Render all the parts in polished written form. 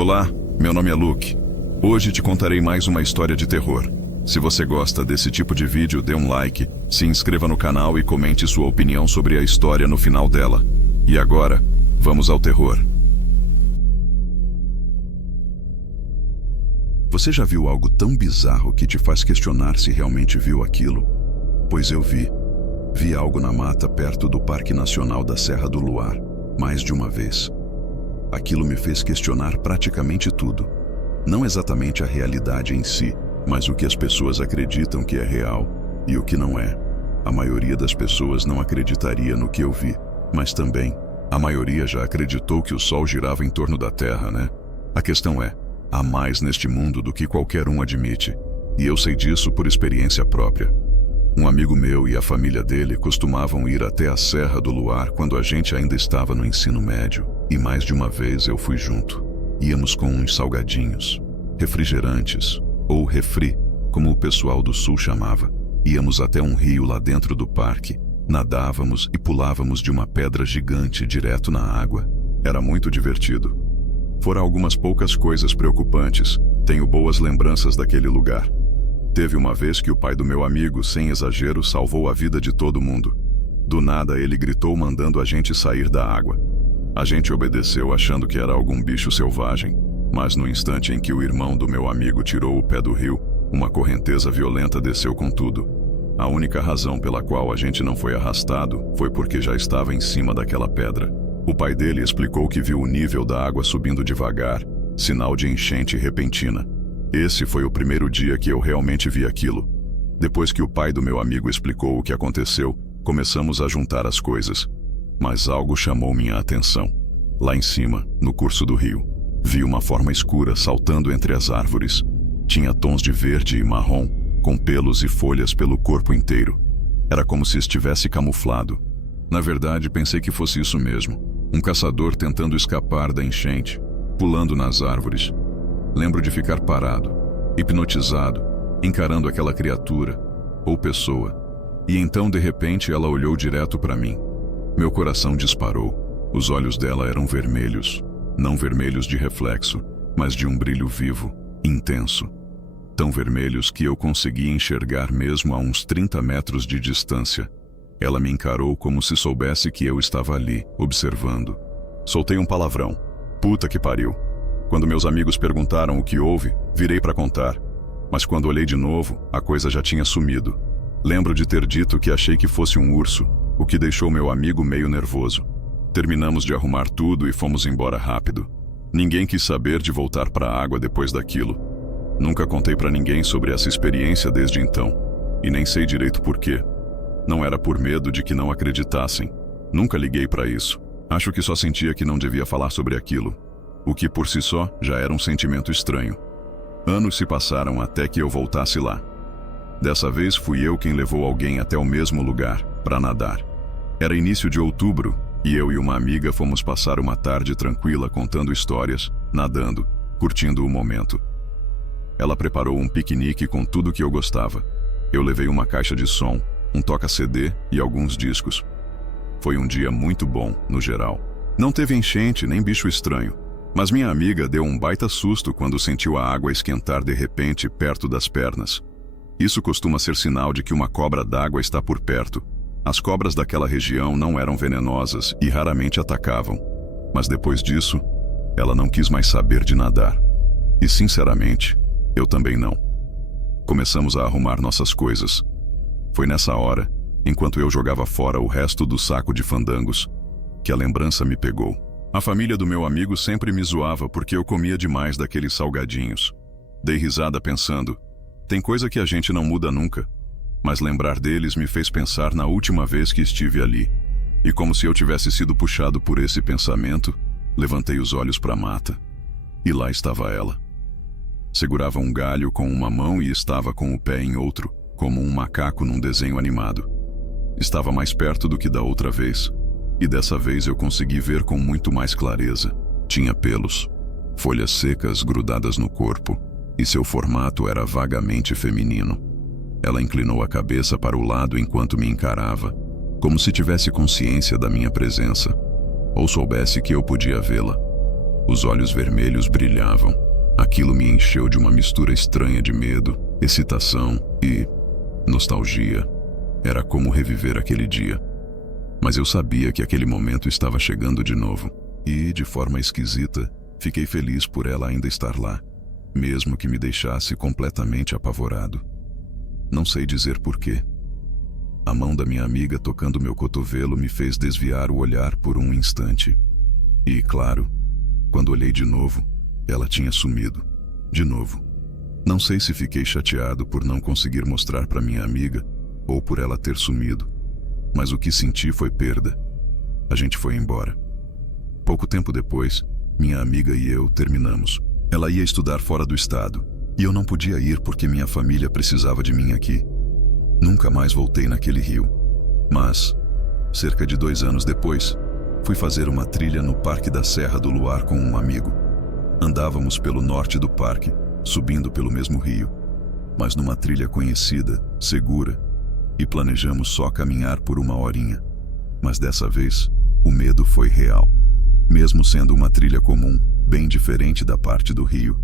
Olá, meu nome é Luke. Hoje te contarei mais uma história de terror. Se você gosta desse tipo de vídeo, dê um like, se inscreva no canal e comente sua opinião sobre a história no final dela. E agora, vamos ao terror. Você já viu algo tão bizarro que te faz questionar se realmente viu aquilo? Pois eu vi. Vi algo na mata perto do Parque Nacional da Serra do Luar, mais de uma vez. Aquilo me fez questionar praticamente tudo. Não exatamente a realidade em si, mas o que as pessoas acreditam que é real e o que não é. A maioria das pessoas não acreditaria no que eu vi, mas também, a maioria já acreditou que o Sol girava em torno da Terra, né? A questão é, há mais neste mundo do que qualquer um admite, e eu sei disso por experiência própria. Um amigo meu e a família dele costumavam ir até a Serra do Luar quando a gente ainda estava no ensino médio, e mais de uma vez eu fui junto. Íamos com uns salgadinhos, refrigerantes, ou refri, como o pessoal do sul chamava. Íamos até um rio lá dentro do parque, nadávamos e pulávamos de uma pedra gigante direto na água. Era muito divertido. Foram algumas poucas coisas preocupantes. Tenho boas lembranças daquele lugar. Teve uma vez que o pai do meu amigo, sem exagero, salvou a vida de todo mundo. Do nada ele gritou mandando a gente sair da água. A gente obedeceu achando que era algum bicho selvagem, mas no instante em que o irmão do meu amigo tirou o pé do rio, uma correnteza violenta desceu com tudo. A única razão pela qual a gente não foi arrastado foi porque já estava em cima daquela pedra. O pai dele explicou que viu o nível da água subindo devagar, sinal de enchente repentina. Esse foi o primeiro dia que eu realmente vi aquilo. Depois que o pai do meu amigo explicou o que aconteceu, começamos a juntar as coisas. Mas algo chamou minha atenção. Lá em cima, no curso do rio, vi uma forma escura saltando entre as árvores. Tinha tons de verde e marrom, com pelos e folhas pelo corpo inteiro. Era como se estivesse camuflado. Na verdade, pensei que fosse isso mesmo. Um caçador tentando escapar da enchente, pulando nas árvores. Lembro de ficar parado, hipnotizado, encarando aquela criatura, ou pessoa. E então, de repente, ela olhou direto para mim. Meu coração disparou. Os olhos dela eram vermelhos. Não vermelhos de reflexo, mas de um brilho vivo, intenso. Tão vermelhos que eu conseguia enxergar mesmo a uns 30 metros de distância. Ela me encarou como se soubesse que eu estava ali, observando. Soltei um palavrão. Puta que pariu. Quando meus amigos perguntaram o que houve, virei para contar. Mas quando olhei de novo, a coisa já tinha sumido. Lembro de ter dito que achei que fosse um urso, o que deixou meu amigo meio nervoso. Terminamos de arrumar tudo e fomos embora rápido. Ninguém quis saber de voltar para a água depois daquilo. Nunca contei para ninguém sobre essa experiência desde então, e nem sei direito por quê. Não era por medo de que não acreditassem. Nunca liguei para isso. Acho que só sentia que não devia falar sobre aquilo, o que por si só já era um sentimento estranho. Anos se passaram até que eu voltasse lá. Dessa vez fui eu quem levou alguém até o mesmo lugar, para nadar. Era início de outubro, e eu e uma amiga fomos passar uma tarde tranquila contando histórias, nadando, curtindo o momento. Ela preparou um piquenique com tudo que eu gostava. Eu levei uma caixa de som, um toca-CD e alguns discos. Foi um dia muito bom, no geral. Não teve enchente nem bicho estranho, mas minha amiga deu um baita susto quando sentiu a água esquentar de repente perto das pernas. Isso costuma ser sinal de que uma cobra d'água está por perto. As cobras daquela região não eram venenosas e raramente atacavam. Mas depois disso, ela não quis mais saber de nadar. E sinceramente, eu também não. Começamos a arrumar nossas coisas. Foi nessa hora, enquanto eu jogava fora o resto do saco de fandangos, que a lembrança me pegou. A família do meu amigo sempre me zoava porque eu comia demais daqueles salgadinhos. Dei risada pensando, tem coisa que a gente não muda nunca. Mas lembrar deles me fez pensar na última vez que estive ali. E como se eu tivesse sido puxado por esse pensamento, levantei os olhos para a mata. E lá estava ela. Segurava um galho com uma mão e estava com o pé em outro, como um macaco num desenho animado. Estava mais perto do que da outra vez. E dessa vez eu consegui ver com muito mais clareza. Tinha pelos, folhas secas grudadas no corpo, e seu formato era vagamente feminino. Ela inclinou a cabeça para o lado enquanto me encarava, como se tivesse consciência da minha presença, ou soubesse que eu podia vê-la. Os olhos vermelhos brilhavam. Aquilo me encheu de uma mistura estranha de medo, excitação e nostalgia. Era como reviver aquele dia. Mas eu sabia que aquele momento estava chegando de novo. E, de forma esquisita, fiquei feliz por ela ainda estar lá, mesmo que me deixasse completamente apavorado. Não sei dizer porquê. A mão da minha amiga tocando meu cotovelo me fez desviar o olhar por um instante. E, claro, quando olhei de novo, ela tinha sumido. De novo. Não sei se fiquei chateado por não conseguir mostrar para minha amiga ou por ela ter sumido, mas o que senti foi perda. A gente foi embora. Pouco tempo depois, minha amiga e eu terminamos. Ela ia estudar fora do estado e eu não podia ir porque minha família precisava de mim aqui. Nunca mais voltei naquele rio. Mas, cerca de 2 anos depois, fui fazer uma trilha no Parque da Serra do Luar com um amigo. Andávamos pelo norte do parque, subindo pelo mesmo rio, mas numa trilha conhecida, segura, e planejamos só caminhar por 1 horinha. Mas dessa vez, o medo foi real. Mesmo sendo uma trilha comum, bem diferente da parte do rio,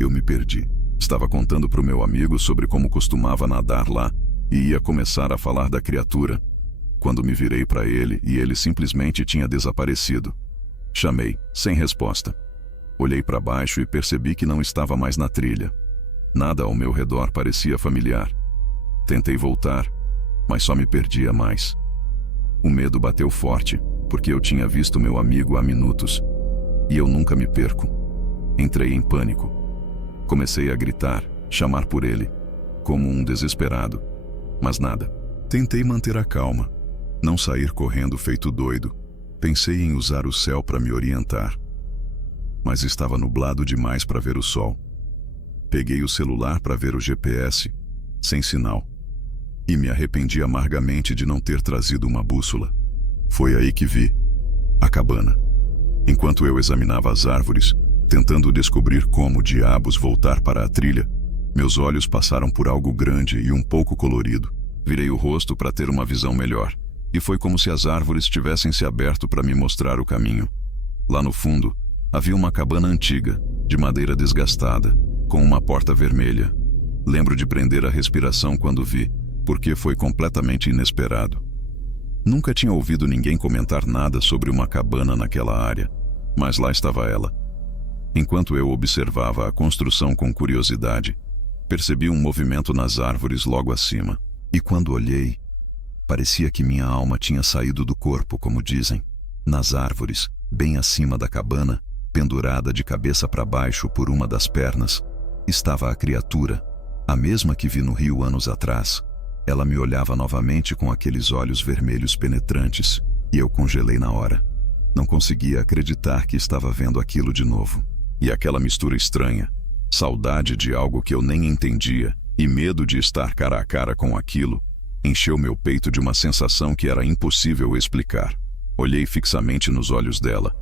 eu me perdi. Estava contando para o meu amigo sobre como costumava nadar lá e ia começar a falar da criatura, quando me virei para ele e ele simplesmente tinha desaparecido. Chamei, sem resposta. Olhei para baixo e percebi que não estava mais na trilha. Nada ao meu redor parecia familiar. Tentei voltar, mas só me perdia mais. O medo bateu forte, porque eu tinha visto meu amigo há minutos. E eu nunca me perco. Entrei em pânico. Comecei a gritar, chamar por ele, como um desesperado. Mas nada. Tentei manter a calma, não sair correndo feito doido. Pensei em usar o céu para me orientar. Mas estava nublado demais para ver o sol. Peguei o celular para ver o GPS, sem sinal. E me arrependi amargamente de não ter trazido uma bússola. Foi aí que vi a cabana. Enquanto eu examinava as árvores, tentando descobrir como diabos voltar para a trilha, meus olhos passaram por algo grande e um pouco colorido. Virei o rosto para ter uma visão melhor, e foi como se as árvores tivessem se aberto para me mostrar o caminho. Lá no fundo, havia uma cabana antiga, de madeira desgastada, com uma porta vermelha. Lembro de prender a respiração quando vi, porque foi completamente inesperado. Nunca tinha ouvido ninguém comentar nada sobre uma cabana naquela área, mas lá estava ela. Enquanto eu observava a construção com curiosidade, percebi um movimento nas árvores logo acima. E quando olhei, parecia que minha alma tinha saído do corpo, como dizem. Nas árvores, bem acima da cabana, pendurada de cabeça para baixo por uma das pernas, estava a criatura, a mesma que vi no rio anos atrás. Ela me olhava novamente com aqueles olhos vermelhos penetrantes, e eu congelei na hora. Não conseguia acreditar que estava vendo aquilo de novo. E aquela mistura estranha, saudade de algo que eu nem entendia e medo de estar cara a cara com aquilo, encheu meu peito de uma sensação que era impossível explicar. Olhei fixamente nos olhos dela,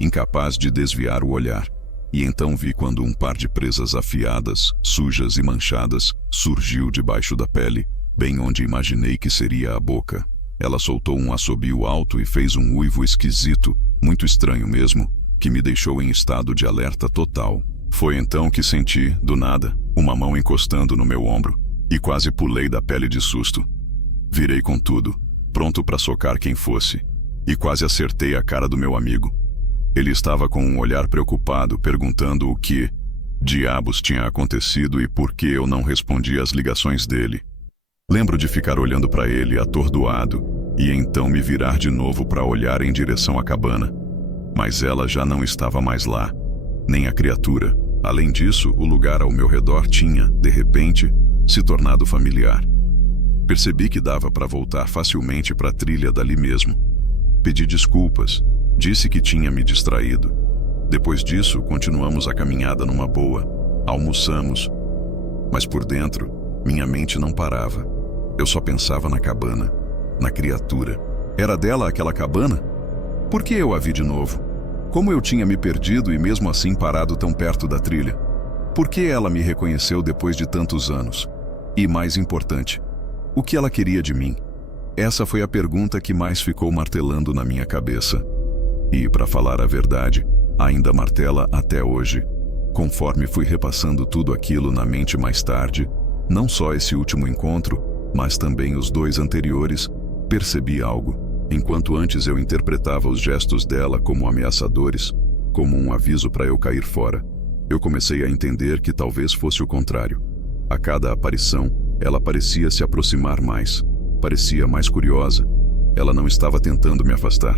incapaz de desviar o olhar, e então vi quando um par de presas afiadas, sujas e manchadas, surgiu debaixo da pele, bem onde imaginei que seria a boca. Ela soltou um assobio alto e fez um uivo esquisito, muito estranho mesmo, que me deixou em estado de alerta total. Foi então que senti, do nada, uma mão encostando no meu ombro, e quase pulei da pele de susto. Virei com tudo, pronto para socar quem fosse, e quase acertei a cara do meu amigo. Ele estava com um olhar preocupado, perguntando o que diabos tinha acontecido e por que eu não respondia às ligações dele. Lembro de ficar olhando para ele, atordoado, e então me virar de novo para olhar em direção à cabana. Mas ela já não estava mais lá, nem a criatura. Além disso, o lugar ao meu redor tinha, de repente, se tornado familiar. Percebi que dava para voltar facilmente para a trilha dali mesmo. Pedi desculpas, disse que tinha me distraído. Depois disso, continuamos a caminhada numa boa, almoçamos. Mas por dentro, minha mente não parava. Eu só pensava na cabana, na criatura. Era dela aquela cabana? Por que eu a vi de novo? Como eu tinha me perdido e mesmo assim parado tão perto da trilha? Por que ela me reconheceu depois de tantos anos? E mais importante, o que ela queria de mim? Essa foi a pergunta que mais ficou martelando na minha cabeça. E, para falar a verdade, ainda martela até hoje. Conforme fui repassando tudo aquilo na mente mais tarde, não só esse último encontro, mas também os 2 anteriores, percebi algo. Enquanto antes eu interpretava os gestos dela como ameaçadores, como um aviso para eu cair fora, eu comecei a entender que talvez fosse o contrário. A cada aparição, ela parecia se aproximar mais, parecia mais curiosa. Ela não estava tentando me afastar,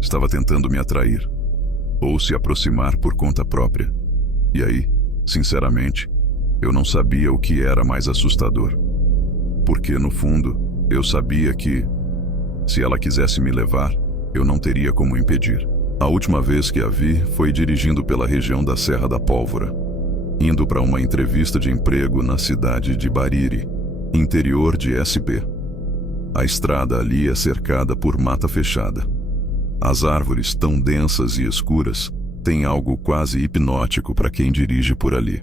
estava tentando me atrair, ou se aproximar por conta própria. E aí, sinceramente, eu não sabia o que era mais assustador. Porque, no fundo, eu sabia que, se ela quisesse me levar, eu não teria como impedir. A última vez que a vi foi dirigindo pela região da Serra da Pólvora, indo para uma entrevista de emprego na cidade de Bariri, interior de SP. A estrada ali é cercada por mata fechada. As árvores, tão densas e escuras, têm algo quase hipnótico para quem dirige por ali.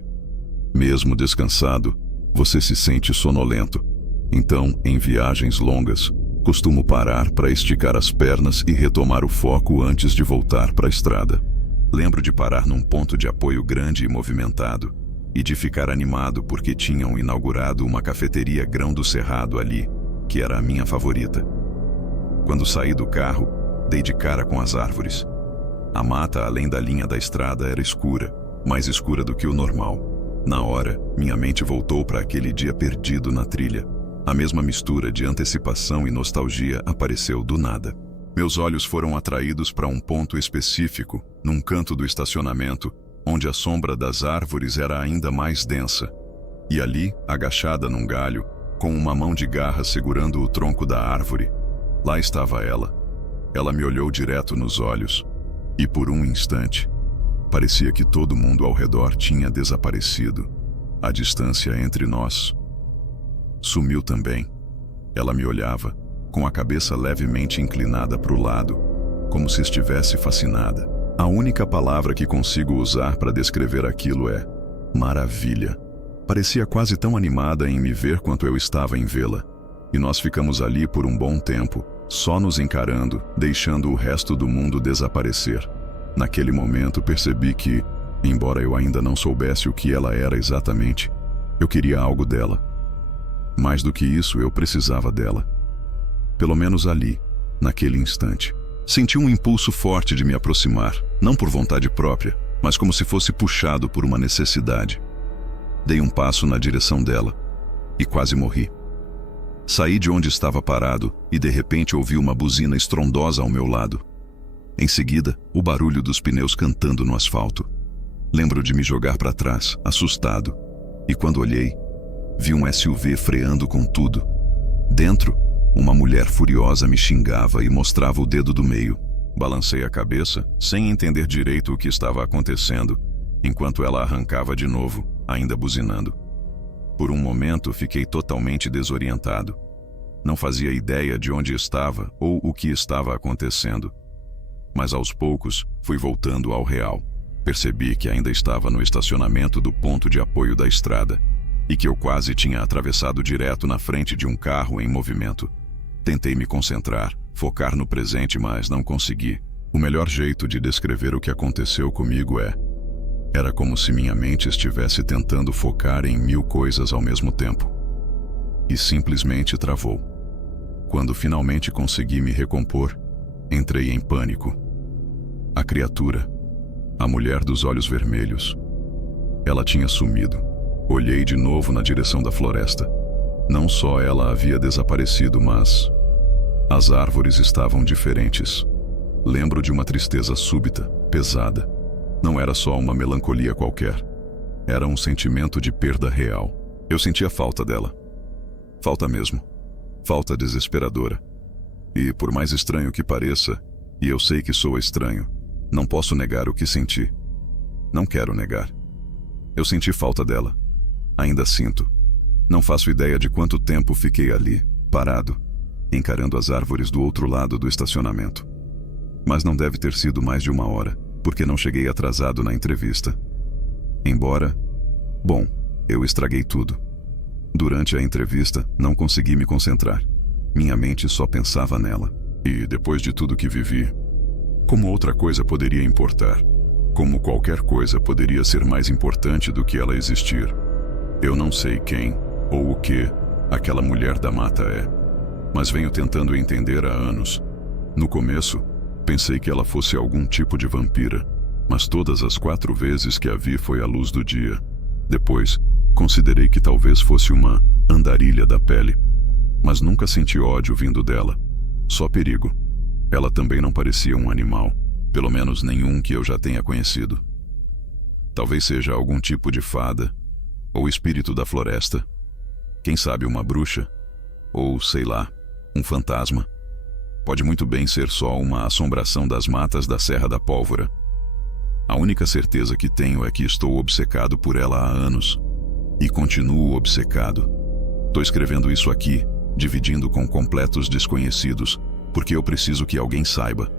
Mesmo descansado, você se sente sonolento. Então, em viagens longas, costumo parar para esticar as pernas e retomar o foco antes de voltar para a estrada. Lembro de parar num ponto de apoio grande e movimentado, e de ficar animado porque tinham inaugurado uma cafeteria Grão do Cerrado ali, que era a minha favorita. Quando saí do carro, dei de cara com as árvores. A mata além da linha da estrada era escura, mais escura do que o normal. Na hora, minha mente voltou para aquele dia perdido na trilha. A mesma mistura de antecipação e nostalgia apareceu do nada. Meus olhos foram atraídos para um ponto específico, num canto do estacionamento, onde a sombra das árvores era ainda mais densa. E ali, agachada num galho, com uma mão de garra segurando o tronco da árvore, lá estava ela. Ela me olhou direto nos olhos, e por um instante, parecia que todo mundo ao redor tinha desaparecido. A distância entre nós sumiu também. Ela me olhava, com a cabeça levemente inclinada para o lado, como se estivesse fascinada. A única palavra que consigo usar para descrever aquilo é maravilha. Parecia quase tão animada em me ver quanto eu estava em vê-la. E nós ficamos ali por um bom tempo, só nos encarando, deixando o resto do mundo desaparecer. Naquele momento percebi que, embora eu ainda não soubesse o que ela era exatamente, eu queria algo dela. Mais do que isso, eu precisava dela. Pelo menos ali, naquele instante. Senti um impulso forte de me aproximar, não por vontade própria, mas como se fosse puxado por uma necessidade. Dei um passo na direção dela e quase morri. Saí de onde estava parado e de repente ouvi uma buzina estrondosa ao meu lado. Em seguida, o barulho dos pneus cantando no asfalto. Lembro de me jogar para trás, assustado, e quando olhei, vi um SUV freando com tudo. Dentro, uma mulher furiosa me xingava e mostrava o dedo do meio. Balancei a cabeça, sem entender direito o que estava acontecendo, enquanto ela arrancava de novo, ainda buzinando. Por um momento, fiquei totalmente desorientado. Não fazia ideia de onde estava ou o que estava acontecendo. Mas aos poucos, fui voltando ao real. Percebi que ainda estava no estacionamento do ponto de apoio da estrada e que eu quase tinha atravessado direto na frente de um carro em movimento. Tentei me concentrar, focar no presente, mas não consegui. O melhor jeito de descrever o que aconteceu comigo era como se minha mente estivesse tentando focar em 1000 coisas ao mesmo tempo. E simplesmente travou. Quando finalmente consegui me recompor, entrei em pânico. A criatura, a mulher dos olhos vermelhos, ela tinha sumido. Olhei de novo na direção da floresta. Não só ela havia desaparecido, mas as árvores estavam diferentes. Lembro de uma tristeza súbita, pesada. Não era só uma melancolia qualquer. Era um sentimento de perda real. Eu sentia falta dela. Falta mesmo. Falta desesperadora. E por mais estranho que pareça, e eu sei que sou estranho, não posso negar o que senti. Não quero negar. Eu senti falta dela. Ainda sinto. Não faço ideia de quanto tempo fiquei ali, parado, encarando as árvores do outro lado do estacionamento. Mas não deve ter sido mais de 1 hora, porque não cheguei atrasado na entrevista. Embora, bom, eu estraguei tudo. Durante a entrevista, não consegui me concentrar. Minha mente só pensava nela. E depois de tudo que vivi, como outra coisa poderia importar? Como qualquer coisa poderia ser mais importante do que ela existir. Eu não sei quem ou o que aquela mulher da mata é, mas venho tentando entender há anos. No começo, pensei que ela fosse algum tipo de vampira, mas todas as 4 vezes que a vi foi à luz do dia. Depois, considerei que talvez fosse uma andarilha da pele, mas nunca senti ódio vindo dela, só perigo. Ela também não parecia um animal, pelo menos nenhum que eu já tenha conhecido. Talvez seja algum tipo de fada, ou espírito da floresta. Quem sabe uma bruxa, ou sei lá, um fantasma. Pode muito bem ser só uma assombração das matas da Serra da Pólvora. A única certeza que tenho é que estou obcecado por ela há anos. E continuo obcecado. Tô escrevendo isso aqui, dividindo com completos desconhecidos, porque eu preciso que alguém saiba.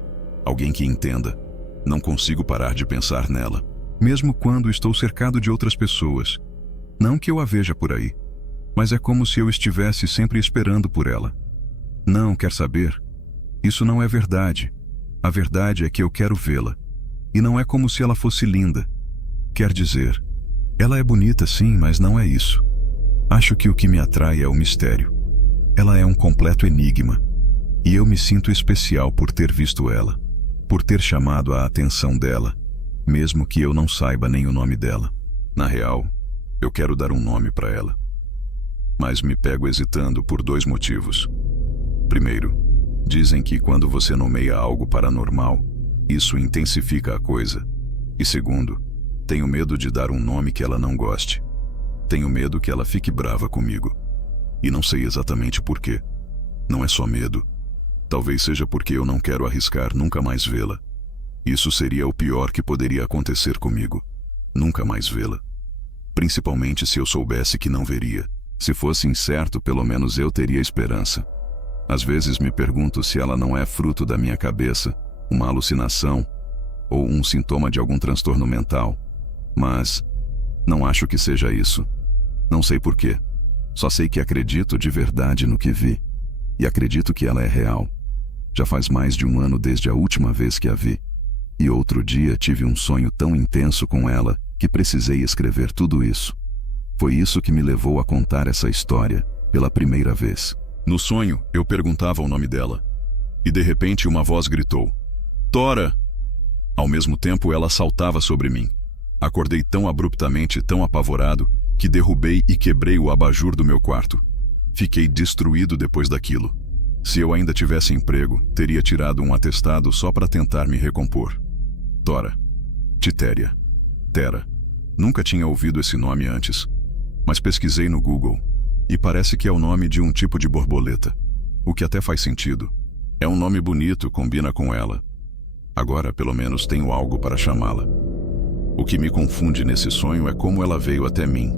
Alguém que entenda. Não consigo parar de pensar nela, mesmo quando estou cercado de outras pessoas. Não que eu a veja por aí, mas é como se eu estivesse sempre esperando por ela. Não, quer saber? Isso não é verdade. A verdade é que eu quero vê-la. E não é como se ela fosse linda. Quer dizer, ela é bonita sim, mas não é isso. Acho que o que me atrai é o mistério. Ela é um completo enigma. E eu me sinto especial por ter visto ela, por ter chamado a atenção dela, mesmo que eu não saiba nem o nome dela. Na real, eu quero dar um nome para ela. Mas me pego hesitando por 2 motivos. Primeiro, dizem que quando você nomeia algo paranormal, isso intensifica a coisa. E segundo, tenho medo de dar um nome que ela não goste. Tenho medo que ela fique brava comigo. E não sei exatamente por quê. Não é só medo. Talvez seja porque eu não quero arriscar nunca mais vê-la. Isso seria o pior que poderia acontecer comigo. Nunca mais vê-la. Principalmente se eu soubesse que não veria. Se fosse incerto, pelo menos eu teria esperança. Às vezes me pergunto se ela não é fruto da minha cabeça, uma alucinação, ou um sintoma de algum transtorno mental. Mas não acho que seja isso. Não sei por quê. Só sei que acredito de verdade no que vi. E acredito que ela é real. Já faz mais de 1 ano desde a última vez que a vi. E outro dia tive um sonho tão intenso com ela que precisei escrever tudo isso. Foi isso que me levou a contar essa história pela primeira vez. No sonho, eu perguntava o nome dela. E de repente uma voz gritou: "Tora!" Ao mesmo tempo ela saltava sobre mim. Acordei tão abruptamente, tão apavorado, que derrubei e quebrei o abajur do meu quarto. Fiquei destruído depois daquilo. Se eu ainda tivesse emprego, teria tirado um atestado só para tentar me recompor. Tora. Titéria. Tera. Nunca tinha ouvido esse nome antes, mas pesquisei no Google, e parece que é o nome de um tipo de borboleta, o que até faz sentido. É um nome bonito, combina com ela. Agora, pelo menos, tenho algo para chamá-la. O que me confunde nesse sonho é como ela veio até mim,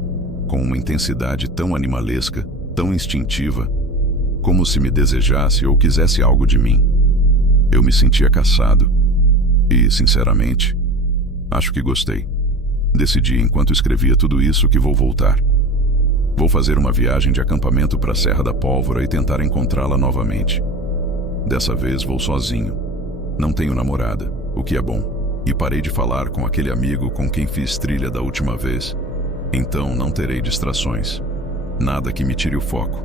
com uma intensidade tão animalesca, tão instintiva, como se me desejasse ou quisesse algo de mim. Eu me sentia caçado. E, sinceramente, acho que gostei. Decidi enquanto escrevia tudo isso que vou voltar. Vou fazer uma viagem de acampamento para a Serra da Pólvora e tentar encontrá-la novamente. Dessa vez vou sozinho. Não tenho namorada, o que é bom. E parei de falar com aquele amigo com quem fiz trilha da última vez. Então não terei distrações. Nada que me tire o foco.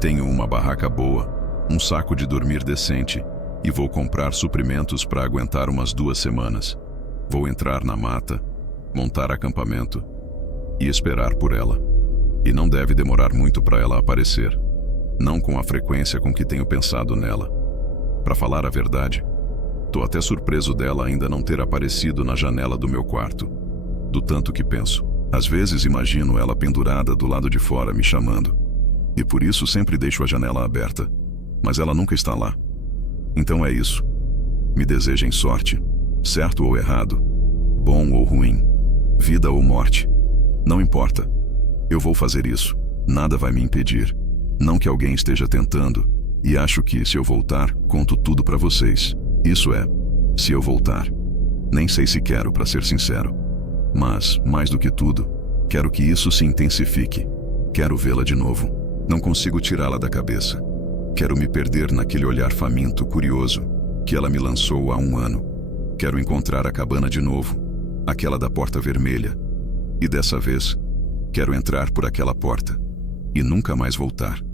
Tenho uma barraca boa, um saco de dormir decente e vou comprar suprimentos para aguentar umas 2 semanas. Vou entrar na mata, montar acampamento e esperar por ela. E não deve demorar muito para ela aparecer. Não com a frequência com que tenho pensado nela. Para falar a verdade, tô até surpreso dela ainda não ter aparecido na janela do meu quarto, do tanto que penso. Às vezes imagino ela pendurada do lado de fora me chamando, e por isso sempre deixo a janela aberta, mas ela nunca está lá. Então é isso. Me desejem sorte, certo ou errado, bom ou ruim, vida ou morte. Não importa. Eu vou fazer isso. Nada vai me impedir. Não que alguém esteja tentando, e acho que, se eu voltar, conto tudo para vocês. Isso é, se eu voltar. Nem sei se quero, para ser sincero. Mas, mais do que tudo, quero que isso se intensifique. Quero vê-la de novo. Não consigo tirá-la da cabeça. Quero me perder naquele olhar faminto, curioso, que ela me lançou há 1 ano. Quero encontrar a cabana de novo, aquela da porta vermelha. E dessa vez, quero entrar por aquela porta e nunca mais voltar.